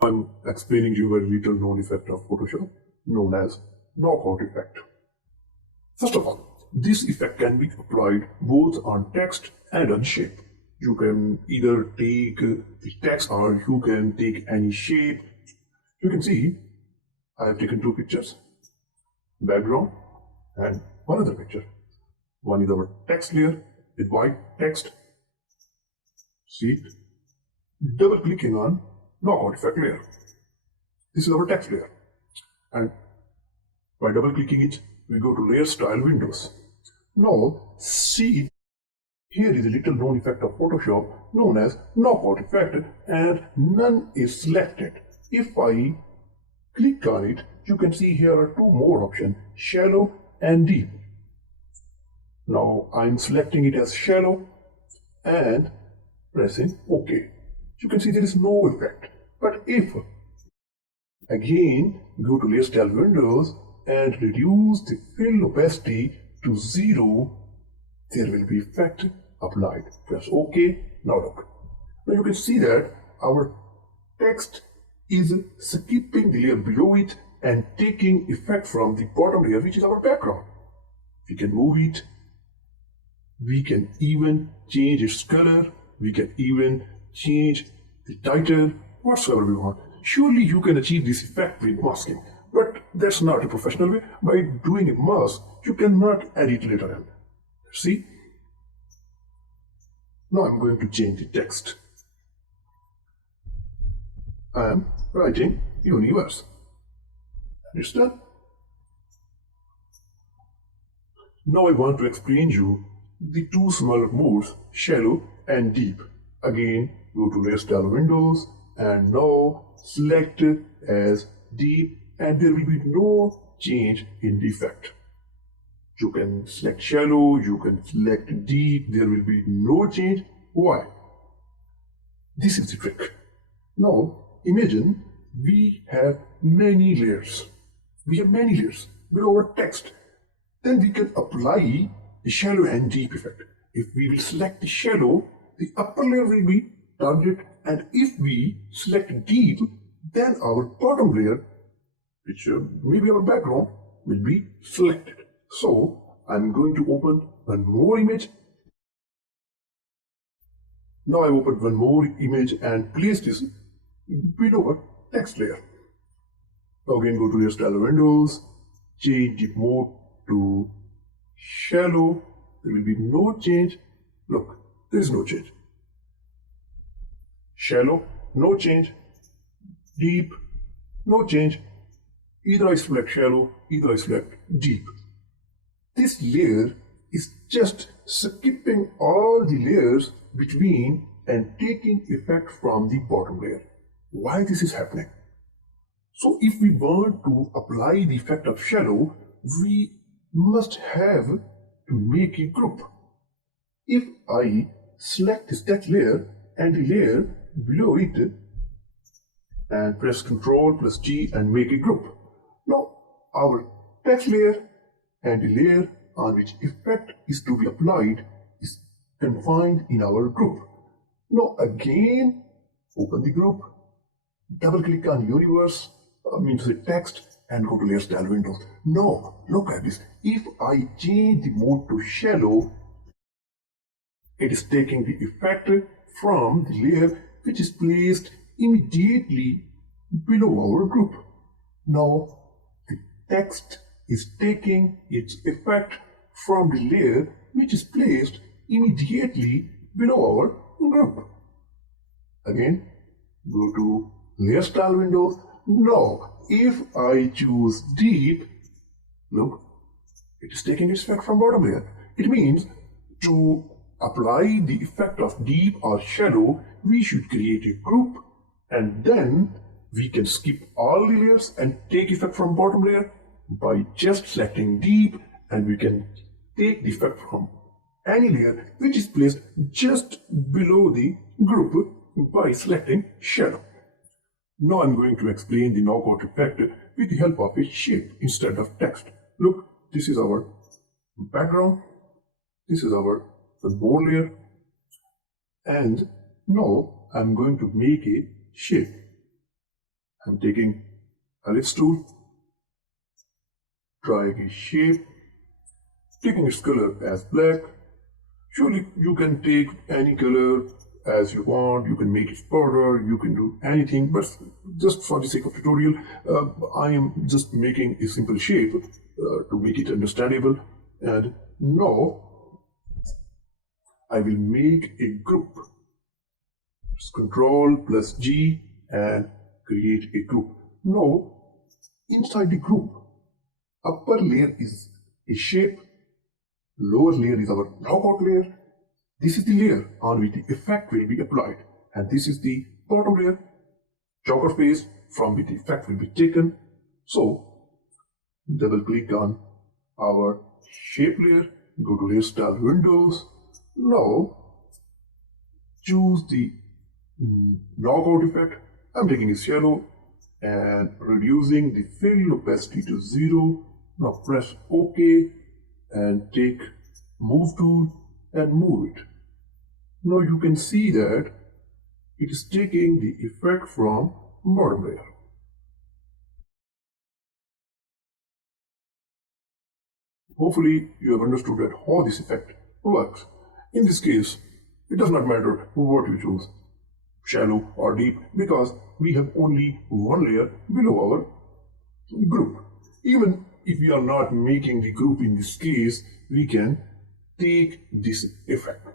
I'm explaining you a little known effect of Photoshop known as knockout effect. First of all, this effect can be applied both on text and on shape. You can either take the text or you can take any shape. You can see I have taken two pictures, background and one other picture. One is our text layer with white text. See it? Double clicking on knockout effect layer. This is our text layer. And by double clicking it, we go to layer style windows. Now, see, here is a little known effect of Photoshop known as knockout effect, and none is selected. If I click on it, you can see here are two more options, shallow and deep. Now I'm selecting it as shallow and pressing OK. You can see there is no effect. But if again go to layer style windows and reduce the fill opacity to 0, there will be effect applied. Press OK. Now look. Now you can see that our text is skipping the layer below it and taking effect from the bottom layer, which is our background. We can move it. We can even change its color. We can even change the title, whatsoever we want. Surely you can achieve this effect with masking, but that's not a professional way. By doing a mask, you cannot edit later on. See? Now I'm going to change the text. I am writing universe. Understand? Now I want to explain you the two smaller modes, shallow and deep. Again, go to layer style windows and now select as deep, and there will be no change in the effect. You can select shallow, you can select deep, there will be no change. Why? This is the trick. Now imagine we have many layers. We have many layers below our text. Then we can apply the shallow and deep effect. If we will select the shallow, the upper layer will be target, and if we select deep, then our bottom layer, which may be our background, will be selected. So I'm going to open one more image. Now I opened one more image and place this below our text layer. Now again go to layer style windows, change the mode to shallow. There will be no change. Look, there is no change. Shallow, no change. Deep, no change. Either I select shallow, either I select deep. This layer is just skipping all the layers between and taking effect from the bottom layer. Why this is happening? So if we want to apply the effect of shallow, we must have to make a group. If I select this text layer and the layer below it and press Ctrl plus G and make a group. Now our text layer and the layer on which effect is to be applied is confined in our group. Now again open the group, double click on universe, means the text, and go to layer style windows. Now look at this. If I change the mode to shallow, it is taking the effect from the layer which is placed immediately below our group. Now the text is taking its effect from the layer which is placed immediately below our group. Again, go to layer style windows. Now, if I choose deep, look, it is taking its effect from bottom layer. It means to apply the effect of deep or shallow, we should create a group, and then we can skip all the layers and take effect from bottom layer by just selecting deep, and we can take the effect from any layer which is placed just below the group by selecting shallow. Now I'm going to explain the knockout effect with the help of a shape instead of text. Look, this is our background, this is our board layer, and now I'm going to make a shape. I'm taking ellipse tool, drawing a shape, taking its color as black. Surely you can take any color as you want, you can make it further, you can do anything, but just for the sake of tutorial, I am just making a simple shape to make it understandable. And now I will make a group. Just Control plus G and create a group. Now inside the group, upper layer is a shape, lower layer is our knockout layer. This is the layer on which the effect will be applied, and this is the bottom layer, jogger face, from which the effect will be taken. So double click on our shape layer, go to layer style windows. Now choose the knockout effect. I'm taking a yellow and reducing the fill opacity to 0. Now press OK and take move tool and move it. Now you can see that it is taking the effect from bottom layer. Hopefully you have understood that how this effect works. In this case, it does not matter what you choose, shallow or deep, because we have only one layer below our group. Even if we are not making the group in this case, we can take this effect.